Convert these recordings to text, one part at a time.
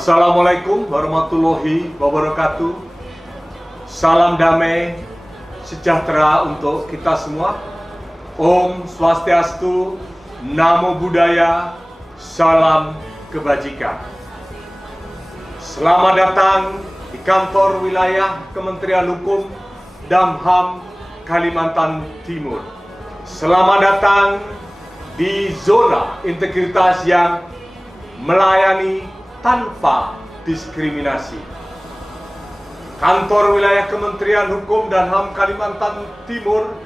Assalamualaikum warahmatullahi wabarakatuh. Salam damai sejahtera untuk kita semua. Om Swastiastu, Namo Buddhaya, salam kebajikan. Selamat datang di kantor wilayah Kementerian Hukum dan HAM Kalimantan Timur. Selamat datang di zona integritas yang melayani tanpa diskriminasi. Kantor wilayah Kementerian Hukum dan HAM Kalimantan Timur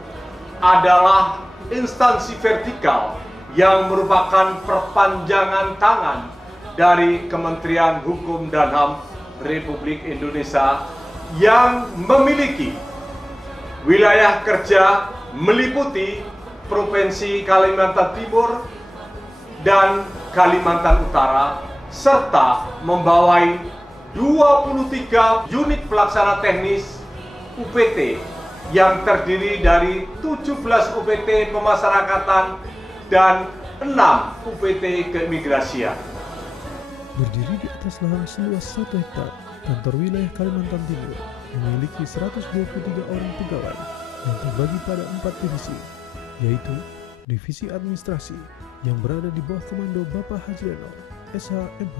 adalah instansi vertikal yang merupakan perpanjangan tangan dari Kementerian Hukum dan HAM Republik Indonesia yang memiliki wilayah kerja meliputi Provinsi Kalimantan Timur dan Kalimantan Utara, serta membawai 23 unit pelaksana teknis UPT yang terdiri dari 17 UPT pemasyarakatan dan 6 UPT keimigrasian. Berdiri di atas lahan seluas 1 hektar, kantor wilayah Kalimantan Timur memiliki 123 orang pegawai yang terbagi pada 4 divisi, yaitu Divisi Administrasi yang berada di bawah komando Bapak Hajreno, SH.MH,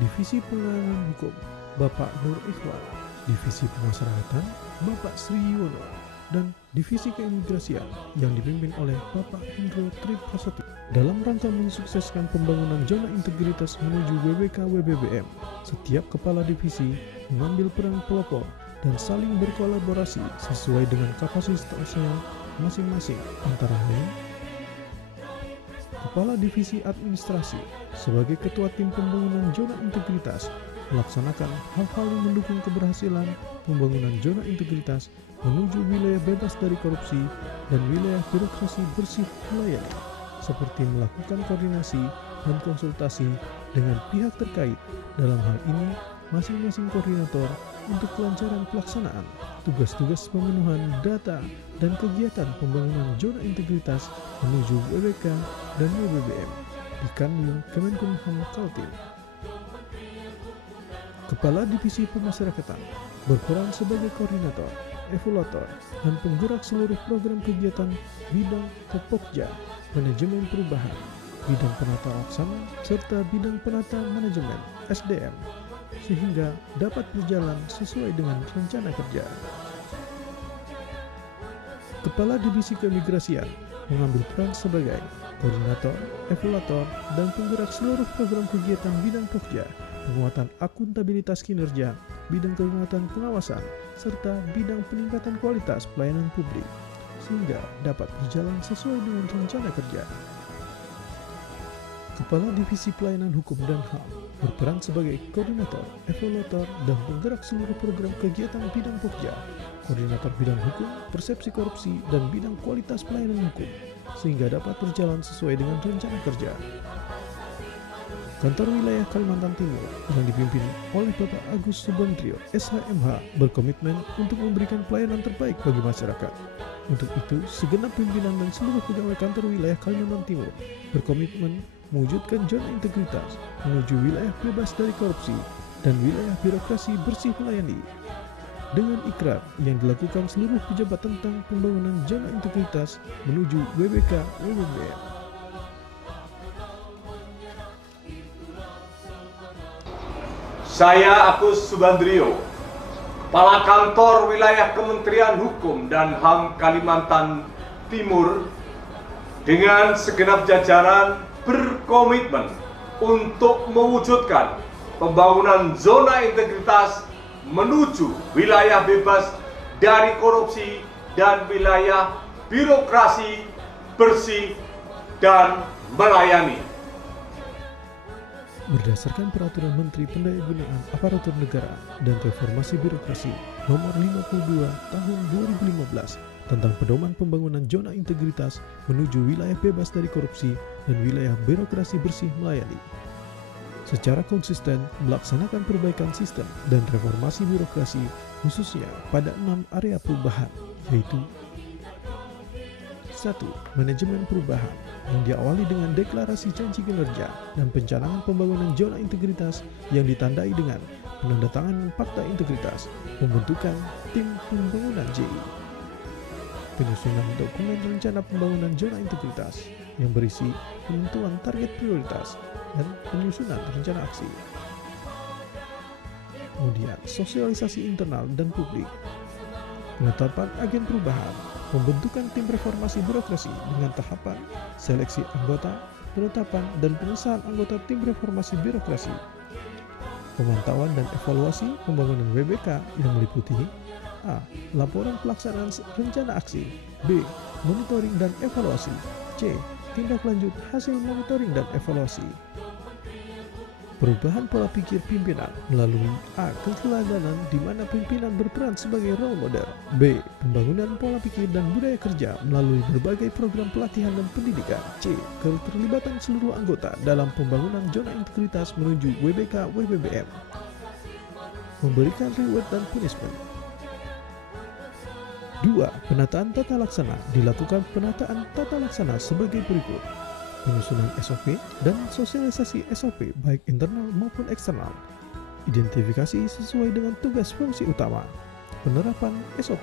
Divisi Penanganan Hukum Bapak Nur Ikhwan, Divisi Pemasyarakatan Bapak Sri Yuwono, dan Divisi Keimigrasian yang dipimpin oleh Bapak Hendro Triprasati. Dalam rangka mensukseskan pembangunan zona integritas menuju WBK WBBM, setiap kepala divisi mengambil peran pelopor dan saling berkolaborasi sesuai dengan kapasitasnya masing-masing, antara lain Kepala Divisi Administrasi sebagai Ketua Tim Pembangunan Zona Integritas melaksanakan hal-hal yang mendukung keberhasilan pembangunan zona integritas menuju wilayah bebas dari korupsi dan wilayah birokrasi bersih melayani, seperti melakukan koordinasi dan konsultasi dengan pihak terkait. Dalam hal ini, masing-masing koordinator untuk kelancaran pelaksanaan tugas-tugas pemenuhan data dan kegiatan pembangunan zona integritas menuju WBK dan WBBM di Kanwil Kemenkumham Kaltim. Kepala Divisi Pemasyarakatan berperan sebagai koordinator, evaluator, dan penggerak seluruh program kegiatan bidang Kepokja, manajemen perubahan, bidang penata laksana, serta bidang penata manajemen SDM, sehingga dapat berjalan sesuai dengan rencana kerja. Kepala Divisi Keimigrasian mengambil peran sebagai koordinator, evaluator, dan penggerak seluruh program kegiatan bidang Pokja, penguatan akuntabilitas kinerja, bidang penguatan pengawasan, serta bidang peningkatan kualitas pelayanan publik, sehingga dapat berjalan sesuai dengan rencana kerja. Kepala Divisi Pelayanan Hukum dan HAM berperan sebagai koordinator, evaluator, dan penggerak seluruh program kegiatan bidang Pokja, koordinator bidang hukum, persepsi korupsi, dan bidang kualitas pelayanan hukum, sehingga dapat berjalan sesuai dengan rencana kerja. Kantor wilayah Kalimantan Timur yang dipimpin oleh Bapak Agus Subandrio, SH.MH, berkomitmen untuk memberikan pelayanan terbaik bagi masyarakat. Untuk itu, segenap pimpinan dan seluruh pegawai kantor wilayah Kalimantan Timur berkomitmen mewujudkan zona integritas menuju wilayah bebas dari korupsi dan wilayah birokrasi bersih melayani. Dengan ikrar yang dilakukan seluruh pejabat tentang pembangunan zona integritas menuju WBK WBBM. Saya Agus Subandrio, Kepala Kantor Wilayah Kementerian Hukum dan HAM Kalimantan Timur, dengan segenap jajaran berkomitmen untuk mewujudkan pembangunan zona integritas menuju wilayah bebas dari korupsi dan wilayah birokrasi bersih dan melayani. Berdasarkan Peraturan Menteri Pendayagunaan Aparatur Negara dan Reformasi Birokrasi Nomor 52 Tahun 2015 tentang Pedoman Pembangunan Zona Integritas menuju wilayah bebas dari korupsi dan wilayah birokrasi bersih melayani, secara konsisten melaksanakan perbaikan sistem dan reformasi birokrasi khususnya pada 6 area perubahan, yaitu 1. Manajemen perubahan yang diawali dengan deklarasi janji kinerja dan pencanangan pembangunan zona integritas yang ditandai dengan penandatanganan fakta integritas, pembentukan tim pembangunan JI. Penyusunan dokumen rencana pembangunan zona integritas yang berisi penentuan target prioritas dan penyusunan rencana aksi. Kemudian, sosialisasi internal dan publik. Penetapan agen perubahan, pembentukan tim reformasi birokrasi dengan tahapan seleksi anggota, penetapan dan pengesahan anggota tim reformasi birokrasi. Pemantauan dan evaluasi pembangunan WBK yang meliputi A. Laporan pelaksanaan rencana aksi, B. Monitoring dan evaluasi, C. Tindak lanjut hasil monitoring dan evaluasi. Perubahan pola pikir pimpinan melalui A. Keteladanan di mana pimpinan berperan sebagai role model, B. Pembangunan pola pikir dan budaya kerja melalui berbagai program pelatihan dan pendidikan, C. Keterlibatan seluruh anggota dalam pembangunan zona integritas menuju WBK WBBM. Memberikan reward dan punishment. 2. Penataan tata laksana. Dilakukan penataan tata laksana sebagai berikut: penyusunan SOP dan sosialisasi SOP baik internal maupun eksternal, identifikasi sesuai dengan tugas fungsi utama, penerapan SOP,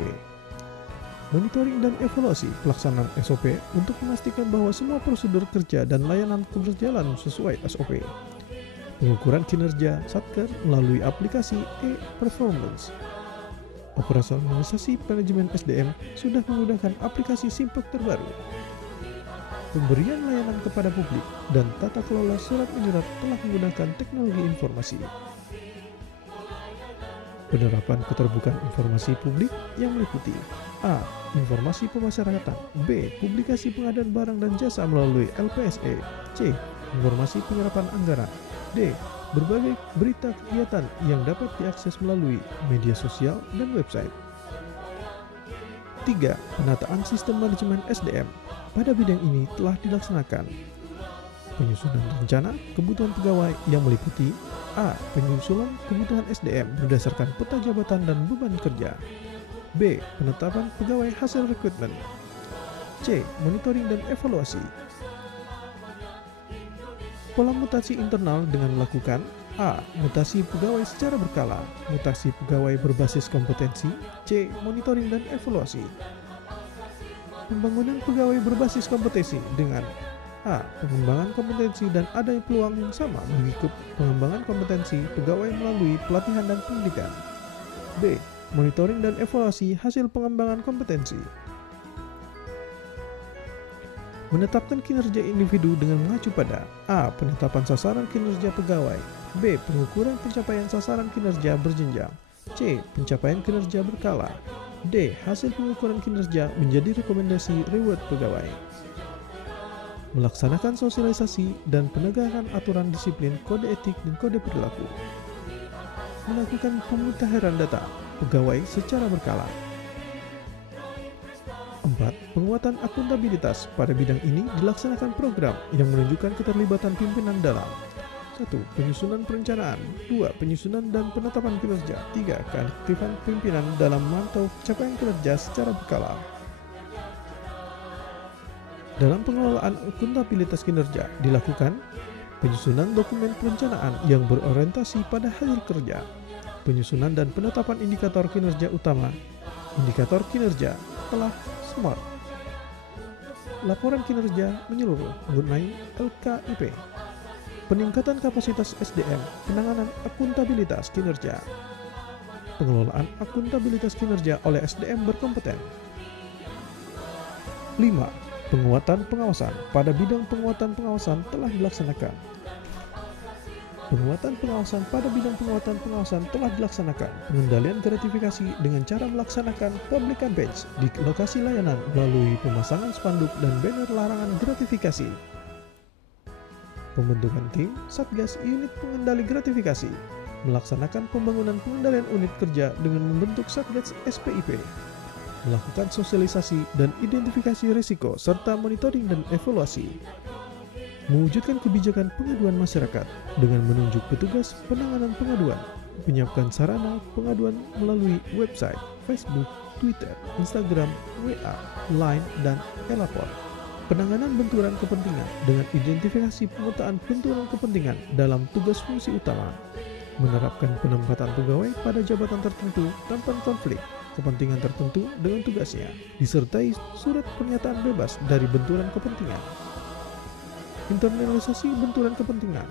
monitoring dan evaluasi pelaksanaan SOP untuk memastikan bahwa semua prosedur kerja dan layanan berjalan sesuai SOP, pengukuran kinerja Satker melalui aplikasi e-performance. Operasionalisasi manajemen SDM sudah menggunakan aplikasi Simpok terbaru. Pemberian layanan kepada publik dan tata kelola surat menyurat telah menggunakan teknologi informasi. Penerapan keterbukaan informasi publik yang meliputi A. Informasi pemasyarakatan, B. Publikasi pengadaan barang dan jasa melalui LPSE, C. Informasi penyerapan anggaran, D. Berbagai berita kegiatan yang dapat diakses melalui media sosial dan website. 3. Penataan sistem manajemen SDM. Pada bidang ini telah dilaksanakan penyusunan rencana kebutuhan pegawai yang meliputi A. Penyusunan kebutuhan SDM berdasarkan peta jabatan dan beban kerja, B. Penetapan pegawai hasil rekrutmen, C. Monitoring dan evaluasi. Pola mutasi internal dengan melakukan A. Mutasi pegawai secara berkala, mutasi pegawai berbasis kompetensi, C. Monitoring dan evaluasi. Pembangunan pegawai berbasis kompetensi dengan A. Pengembangan kompetensi dan ada peluang yang sama bagi pengembangan kompetensi pegawai melalui pelatihan dan pendidikan, B. Monitoring dan evaluasi hasil pengembangan kompetensi. Menetapkan kinerja individu dengan mengacu pada A. Penetapan sasaran kinerja pegawai, B. Pengukuran pencapaian sasaran kinerja berjenjang, C. Pencapaian kinerja berkala, D. Hasil pengukuran kinerja menjadi rekomendasi reward pegawai. Melaksanakan sosialisasi dan penegakan aturan disiplin, kode etik dan kode perilaku. Melakukan pemutahiran data pegawai secara berkala. 4. Penguatan akuntabilitas. Pada bidang ini dilaksanakan program yang menunjukkan keterlibatan pimpinan dalam 1. Penyusunan perencanaan, 2. Penyusunan dan penetapan kinerja, 3. Keaktifan pimpinan dalam memantau capaian kinerja secara berkala. Dalam pengelolaan akuntabilitas kinerja dilakukan penyusunan dokumen perencanaan yang berorientasi pada hasil kerja, penyusunan dan penetapan indikator kinerja utama, indikator kinerja telah SMART, laporan kinerja menyeluruh mengenai LKIP. Peningkatan kapasitas SDM, penanganan akuntabilitas kinerja. Pengelolaan akuntabilitas kinerja oleh SDM berkompeten. 5. Penguatan pengawasan. Pada bidang penguatan pengawasan telah dilaksanakan. Penguatan pengawasan. Pada bidang penguatan pengawasan telah dilaksanakan pengendalian gratifikasi dengan cara melaksanakan public campaigns di lokasi layanan melalui pemasangan spanduk dan banner larangan gratifikasi. Pembentukan tim Satgas Unit Pengendali Gratifikasi, melaksanakan pembangunan pengendalian unit kerja dengan membentuk Satgas SPIP, melakukan sosialisasi dan identifikasi risiko serta monitoring dan evaluasi, mewujudkan kebijakan pengaduan masyarakat dengan menunjuk petugas penanganan pengaduan menyiapkan sarana pengaduan melalui website, Facebook, Twitter, Instagram, WA, Line, dan e-lapor. Penanganan benturan kepentingan dengan identifikasi pemetaan benturan kepentingan dalam tugas fungsi utama. Menerapkan penempatan pegawai pada jabatan tertentu tanpa konflik kepentingan tertentu dengan tugasnya, disertai surat pernyataan bebas dari benturan kepentingan. Internalisasi benturan kepentingan,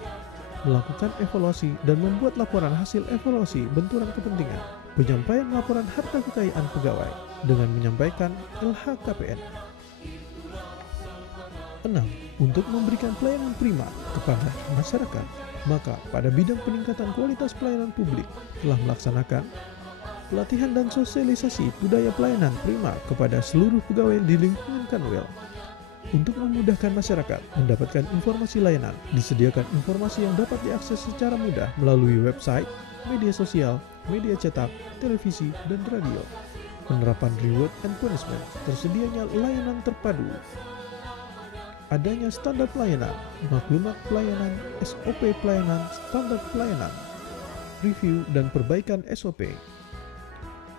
melakukan evaluasi dan membuat laporan hasil evaluasi benturan kepentingan, penyampaian laporan harta kekayaan pegawai dengan menyampaikan LHKPN. 6. Untuk memberikan pelayanan prima kepada masyarakat, maka pada bidang peningkatan kualitas pelayanan publik telah melaksanakan pelatihan dan sosialisasi budaya pelayanan prima kepada seluruh pegawai di lingkungan Kanwil. Untuk memudahkan masyarakat mendapatkan informasi layanan, disediakan informasi yang dapat diakses secara mudah melalui website, media sosial, media cetak, televisi, dan radio. Penerapan reward and punishment, tersedianya layanan terpadu. Adanya standar pelayanan, maklumat pelayanan, SOP pelayanan, standar pelayanan, review dan perbaikan SOP.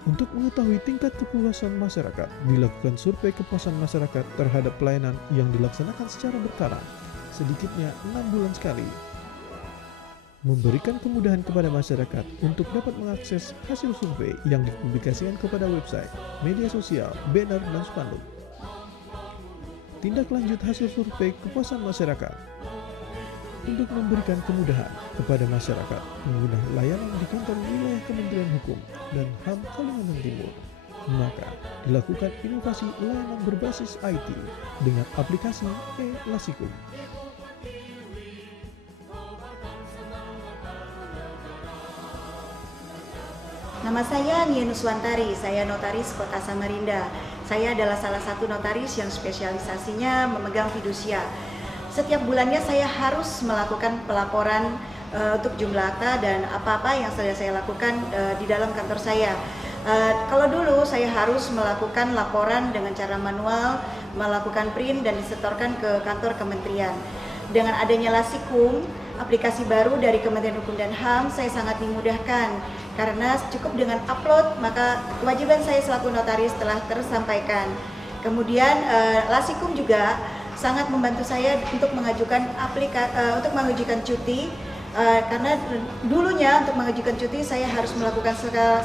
Untuk mengetahui tingkat kepuasan masyarakat, dilakukan survei kepuasan masyarakat terhadap pelayanan yang dilaksanakan secara berkala, sedikitnya 6 bulan sekali. Memberikan kemudahan kepada masyarakat untuk dapat mengakses hasil survei yang dipublikasikan kepada website, media sosial, banner, dan spanduk. Tindak lanjut hasil survei kepuasan masyarakat. Untuk memberikan kemudahan kepada masyarakat pengguna layanan di kantor wilayah Kementerian Hukum dan HAM Kalimantan Timur, maka dilakukan inovasi layanan berbasis IT dengan aplikasi e-Lasikum. Nama saya Nia Nuswantari, saya notaris Kota Samarinda. Saya adalah salah satu notaris yang spesialisasinya memegang fidusia. Setiap bulannya saya harus melakukan pelaporan untuk jumlah akta dan apa-apa yang saya lakukan di dalam kantor saya. Kalau dulu saya harus melakukan laporan dengan cara manual, melakukan print dan disetorkan ke kantor kementerian. Dengan adanya Lasikum, aplikasi baru dari Kementerian Hukum dan HAM, saya sangat dimudahkan karena cukup dengan upload, maka kewajiban saya selaku notaris telah tersampaikan. Kemudian Lasikum juga sangat membantu saya untuk mengajukan cuti, karena dulunya untuk mengajukan cuti saya harus melakukan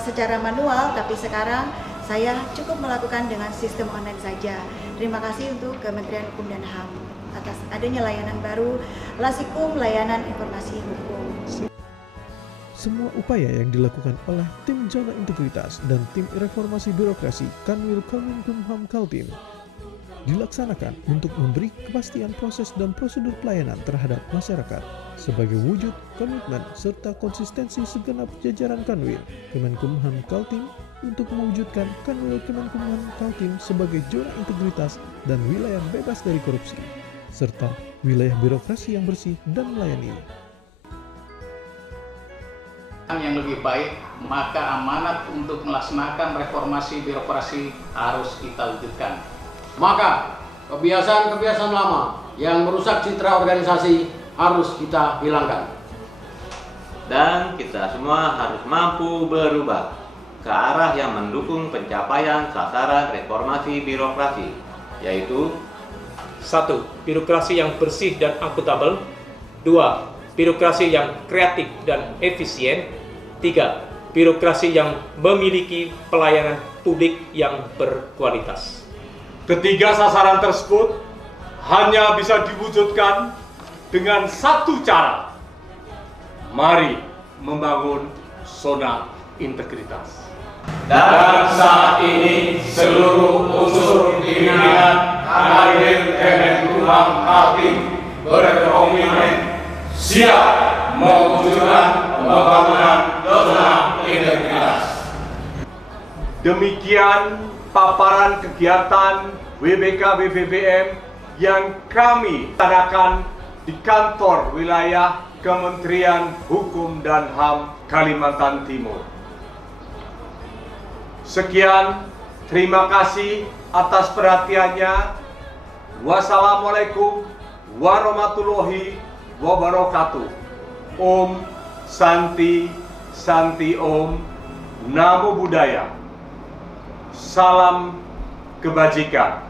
secara manual, tapi sekarang saya cukup melakukan dengan sistem online saja. Terima kasih untuk Kementerian Hukum dan HAM atas adanya layanan baru Lasikum, layanan informasi hukum. Semua upaya yang dilakukan oleh tim jaga integritas dan tim reformasi birokrasi Kanwil Kemenkumham Kaltim dilaksanakan untuk memberi kepastian proses dan prosedur pelayanan terhadap masyarakat sebagai wujud komitmen serta konsistensi segenap jajaran Kanwil Kemenkumham Kaltim untuk mewujudkan Kanwil Kemenkumham Kaltim sebagai zona integritas dan wilayah bebas dari korupsi serta wilayah birokrasi yang bersih dan melayani. Yang lebih baik, maka amanat untuk melaksanakan reformasi birokrasi harus kita wujudkan. Maka kebiasaan-kebiasaan lama yang merusak citra organisasi harus kita hilangkan. Dan kita semua harus mampu berubah ke arah yang mendukung pencapaian sasaran reformasi birokrasi, yaitu 1. Birokrasi yang bersih dan akuntabel. 2. Birokrasi yang kreatif dan efisien. 3. Birokrasi yang memiliki pelayanan publik yang berkualitas. Ketiga sasaran tersebut hanya bisa diwujudkan dengan satu cara. Mari membangun zona integritas. Dan saat ini seluruh unsur pimpinan Kanwil Kemenkumham Kaltim berkomitmen siap mewujudkan pembangunan zona integritas. Demikian paparan kegiatan WBK BBBM yang kami laksanakan di kantor wilayah Kementerian Hukum dan HAM Kalimantan Timur. Sekian, terima kasih atas perhatiannya. Wassalamualaikum warahmatullahi wabarakatuh. Om Santi Santi Om, Namo Buddhaya. Salam kebajikan.